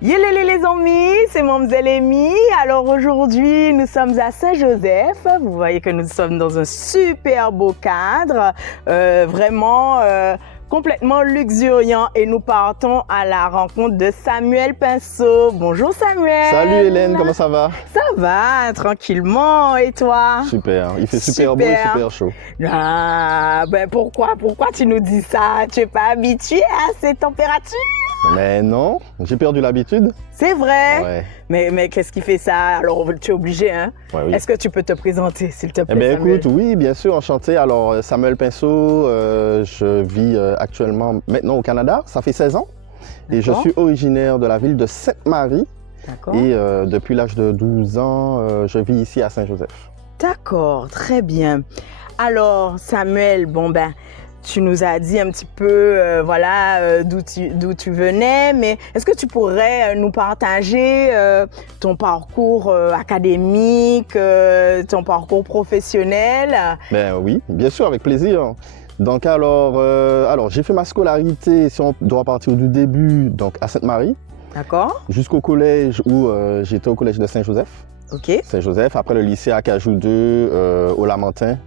Yélélé les amis, c'est Mamzelle Amy. Alors aujourd'hui, nous sommes à Saint-Joseph. Vous voyez que nous sommes dans un super beau cadre, vraiment complètement luxuriant. Et nous partons à la rencontre de Samuel Pinceau. Bonjour Samuel. Salut Hélène, comment ça va? Ça va, tranquillement. Et toi? Super, il fait super beau et super chaud. Ah, ben pourquoi tu nous dis ça? Tu n'es pas habitué à ces températures? Mais non, j'ai perdu l'habitude. C'est vrai. Ouais. Mais qu'est-ce qui fait ça? Alors, tu es obligé, hein? Ouais, oui. Est-ce que tu peux te présenter, s'il te plaît, Eh bien, Samuel? écoute, oui, bien sûr, enchanté. Alors, Samuel Pinceau, je vis actuellement maintenant au Canada. Ça fait 16 ans. Et je suis originaire de la ville de Sainte-Marie. D'accord. Et depuis l'âge de 12 ans, je vis ici à Saint-Joseph. D'accord, très bien. Alors, Samuel, bon ben, tu nous as dit un petit peu, voilà, d'où tu venais, mais est-ce que tu pourrais nous partager ton parcours académique, ton parcours professionnel? Ben oui, bien sûr, avec plaisir. Donc alors j'ai fait ma scolarité, si on doit partir du début, donc à Sainte-Marie. D'accord. Jusqu'au collège où j'étais au collège de Saint-Joseph. Ok. Saint-Joseph, après le lycée à Cajou 2, au Lamentin,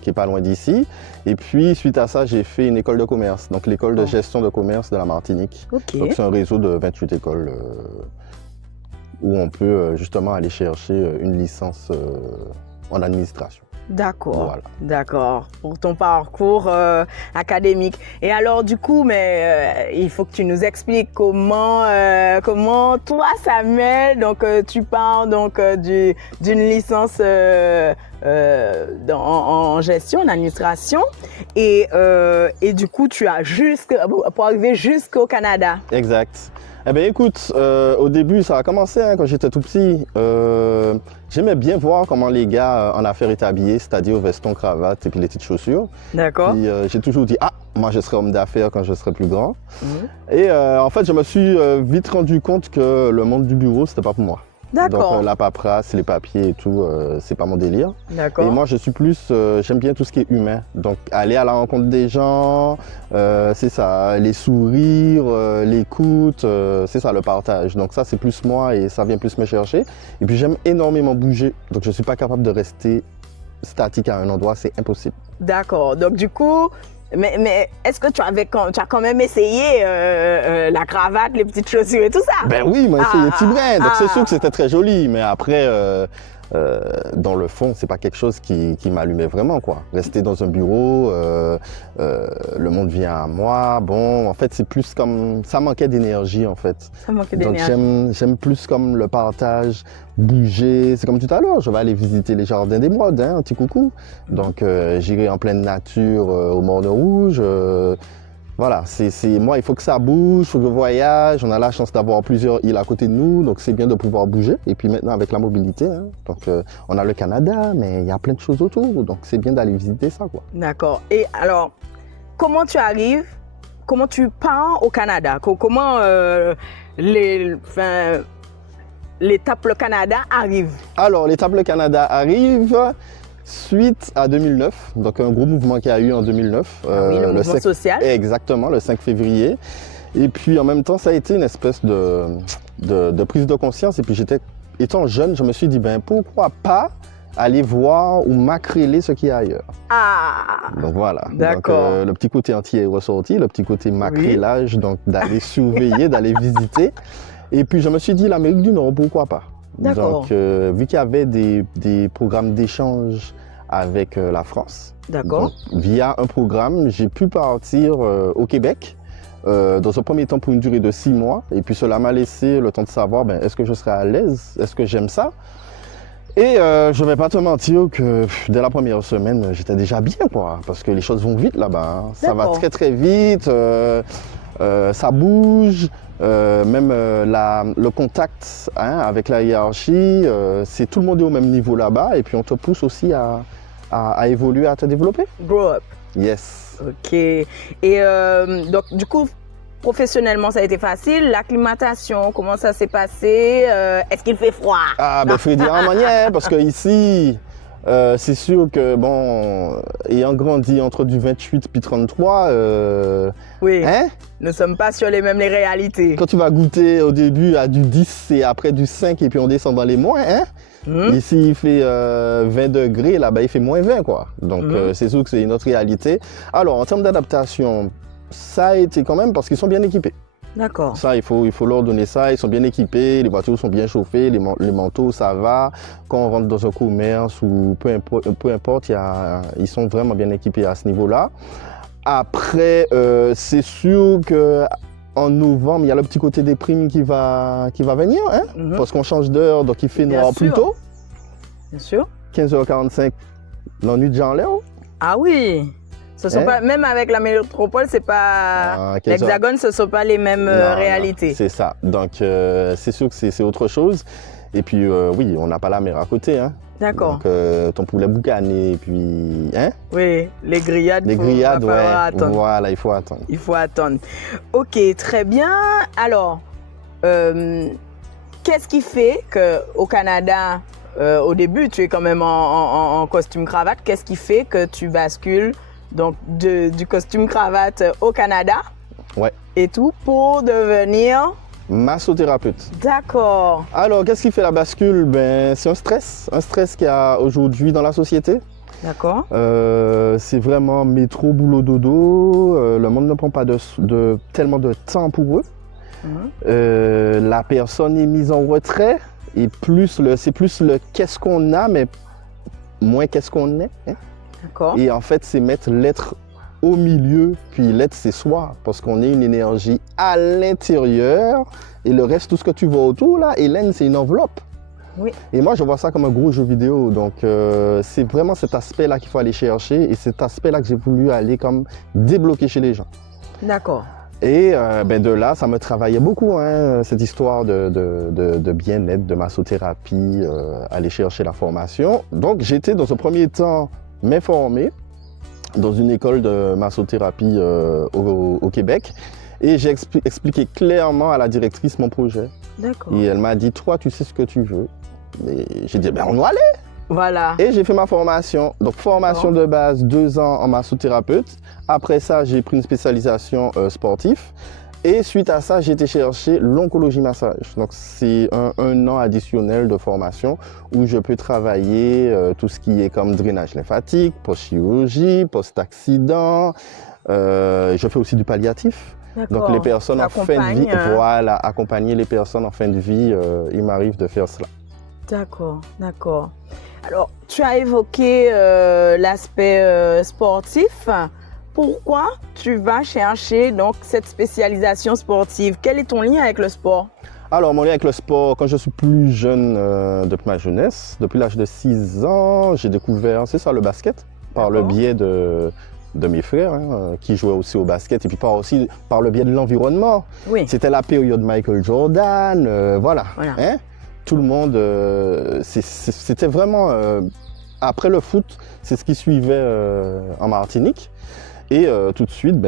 qui est pas loin d'ici. Et puis, suite à ça, j'ai fait une école de commerce, donc l'école de gestion de commerce de la Martinique. Ok. Donc, c'est un réseau de 28 écoles où on peut justement aller chercher une licence en administration. D'accord, Voilà. d'accord, pour ton parcours académique. Et alors du coup, il faut que tu nous expliques comment toi, Samuel, donc tu pars donc d'une licence en gestion, en administration, et du coup tu as pour arriver jusqu'au Canada. Exact. Eh bien, écoute, au début, ça a commencé quand j'étais tout petit. J'aimais bien voir comment les gars en affaires étaient habillés, c'est-à-dire veston, cravate et puis les petites chaussures. D'accord. Puis j'ai toujours dit, moi je serai homme d'affaires quand je serai plus grand. Et en fait, je me suis vite rendu compte que le monde du bureau, c'était pas pour moi. D'accord. Donc la paperasse, les papiers et tout, c'est pas mon délire. D'accord. Et moi, je suis plus, j'aime bien tout ce qui est humain. Donc aller à la rencontre des gens, c'est ça, les sourires, l'écoute, c'est ça, le partage. Donc ça, c'est plus moi et ça vient plus me chercher. Et puis j'aime énormément bouger. Donc je suis pas capable de rester statique à un endroit, c'est impossible. D'accord. Donc du coup, mais est-ce que tu as quand même essayé la cravate, les petites chaussures et tout ça? Ben oui, moi essayé petit brin. Donc c'est sûr que c'était très joli, mais après, dans le fond, c'est pas quelque chose qui m'allumait vraiment, quoi. Rester dans un bureau, le monde vient à moi. Bon, en fait, c'est plus comme ça manquait d'énergie, en fait. Ça manquait d'énergie. Donc j'aime plus comme le partage, bouger. C'est comme tout à l'heure, je vais aller visiter les jardins des Modes, un petit coucou. Donc j'irai en pleine nature au Morne Rouge. Voilà, moi, il faut que ça bouge, il faut que je voyage. On a la chance d'avoir plusieurs îles à côté de nous, donc c'est bien de pouvoir bouger. Et puis maintenant, avec la mobilité, donc on a le Canada, mais il y a plein de choses autour, donc c'est bien d'aller visiter ça, quoi. D'accord. Et alors, comment tu arrives, comment tu pars au Canada? Comment l'étape le Canada arrive? Alors, l'étape le Canada arrive suite à 2009, donc un gros mouvement qu'il y a eu en 2009. Oui, le mouvement social. Exactement, le 5 février. Et puis en même temps, ça a été une espèce de prise de conscience. Et puis étant jeune, je me suis dit, pourquoi pas aller voir ou macréler ce qu'il y a ailleurs. Donc voilà. D'accord. Donc, le petit côté entier est ressorti, le petit côté macrélage, donc d'aller surveiller, d'aller visiter. Et puis je me suis dit, l'Amérique du Nord, pourquoi pas? Donc, vu qu'il y avait des programmes d'échange avec la France, via un programme, j'ai pu partir au Québec dans un premier temps pour une durée de 6 mois. Et puis cela m'a laissé le temps de savoir, est-ce que je serai à l'aise? Est-ce que j'aime ça? Et je ne vais pas te mentir que dès la première semaine, j'étais déjà bien, quoi, parce que les choses vont vite là-bas. Ça va très très vite, ça bouge. Même le contact avec la hiérarchie, c'est tout le monde est au même niveau là-bas et puis on te pousse aussi à évoluer, à te développer. Grow up. Yes. Ok. Et donc du coup, professionnellement, ça a été facile. L'acclimatation, comment ça s'est passé? Est-ce qu'il fait froid? Faut dire en manière, parce que ici, C'est sûr que, bon, ayant grandi entre du 28 puis 33, Oui, hein? nous ne sommes pas sur les mêmes réalités. Quand tu vas goûter au début à du 10 et après du 5 et puis on descend dans les moins, hein? Ici, il fait 20 degrés, là-bas, il fait moins 20, quoi. Donc, c'est sûr que c'est une autre réalité. Alors, en termes d'adaptation, ça a été quand même parce qu'ils sont bien équipés. D'accord. Ça, il faut leur donner ça. Ils sont bien équipés, les voitures sont bien chauffées, les manteaux, ça va. Quand on rentre dans un commerce ou peu importe, ils sont vraiment bien équipés à ce niveau-là. Après, c'est sûr qu'en novembre, il y a le petit côté des primes qui va venir, hein? Parce qu'on change d'heure, donc il fait noir plus tôt. Bien sûr. 15h45, l'ennui déjà en l'air. Ah oui. Ce sont pas, même avec la métropole, c'est pas l'Hexagone, ce ne sont pas les mêmes réalités. C'est ça. Donc, c'est sûr que c'est autre chose. Et puis, oui, on n'a pas la mer à côté. Hein. D'accord. Donc, ton poulet boucané, et puis... Hein? Oui, les grillades, ouais. Attendre. Voilà, il faut attendre. Il faut attendre. Ok, très bien. Alors, qu'est-ce qui fait qu'au Canada, au début, tu es quand même en costume-cravate, qu'est-ce qui fait que tu bascules donc du costume-cravate au Canada et tout pour devenir massothérapeute. D'accord. Alors, qu'est-ce qui fait la bascule? Ben, c'est un stress qu'il y a aujourd'hui dans la société. D'accord. C'est vraiment métro, boulot, dodo. Le monde ne prend pas tellement de temps pour eux. La personne est mise en retrait et c'est plus le qu'est-ce qu'on a, mais moins qu'est-ce qu'on est. Hein? D'accord. Et en fait, c'est mettre l'être au milieu, puis l'être, c'est soi, parce qu'on est une énergie à l'intérieur, et le reste, tout ce que tu vois autour, là, Hélène, c'est une enveloppe. Oui. Et moi, je vois ça comme un gros jeu vidéo, donc c'est vraiment cet aspect-là qu'il faut aller chercher, et cet aspect-là que j'ai voulu aller comme débloquer chez les gens. D'accord. Et de là, ça me travaillait beaucoup, hein, cette histoire de bien-être, de massothérapie, aller chercher la formation. Donc, j'étais dans un premier temps m'informer dans une école de massothérapie au Québec et j'ai expliqué clairement à la directrice mon projet. D'accord. Et elle m'a dit, toi, tu sais ce que tu veux. Et j'ai dit, ben on doit aller. Voilà. Et j'ai fait ma formation. Donc, formation de base, 2 ans en massothérapeute. Après ça, j'ai pris une spécialisation sportive. Et suite à ça, j'ai été chercher l'oncologie massage. Donc, c'est un an additionnel de formation où je peux travailler tout ce qui est comme drainage lymphatique, post-chirurgie, post-accident. Je fais aussi du palliatif. Donc, les personnes en fin de vie, voilà, accompagner les personnes en fin de vie, il m'arrive de faire cela. D'accord, d'accord. Alors, tu as évoqué l'aspect sportif. Pourquoi tu vas chercher donc cette spécialisation sportive? Quel est ton lien avec le sport? Alors, mon lien avec le sport, quand je suis plus jeune, depuis ma jeunesse, depuis l'âge de 6 ans, j'ai découvert, c'est ça, le basket, par le biais de mes frères, hein, qui jouaient aussi au basket, et puis aussi par le biais de l'environnement. Oui. C'était la période Michael Jordan, voilà. Hein? Tout le monde, c'était vraiment, après le foot, c'est ce qui suivait en Martinique. Et tout de suite,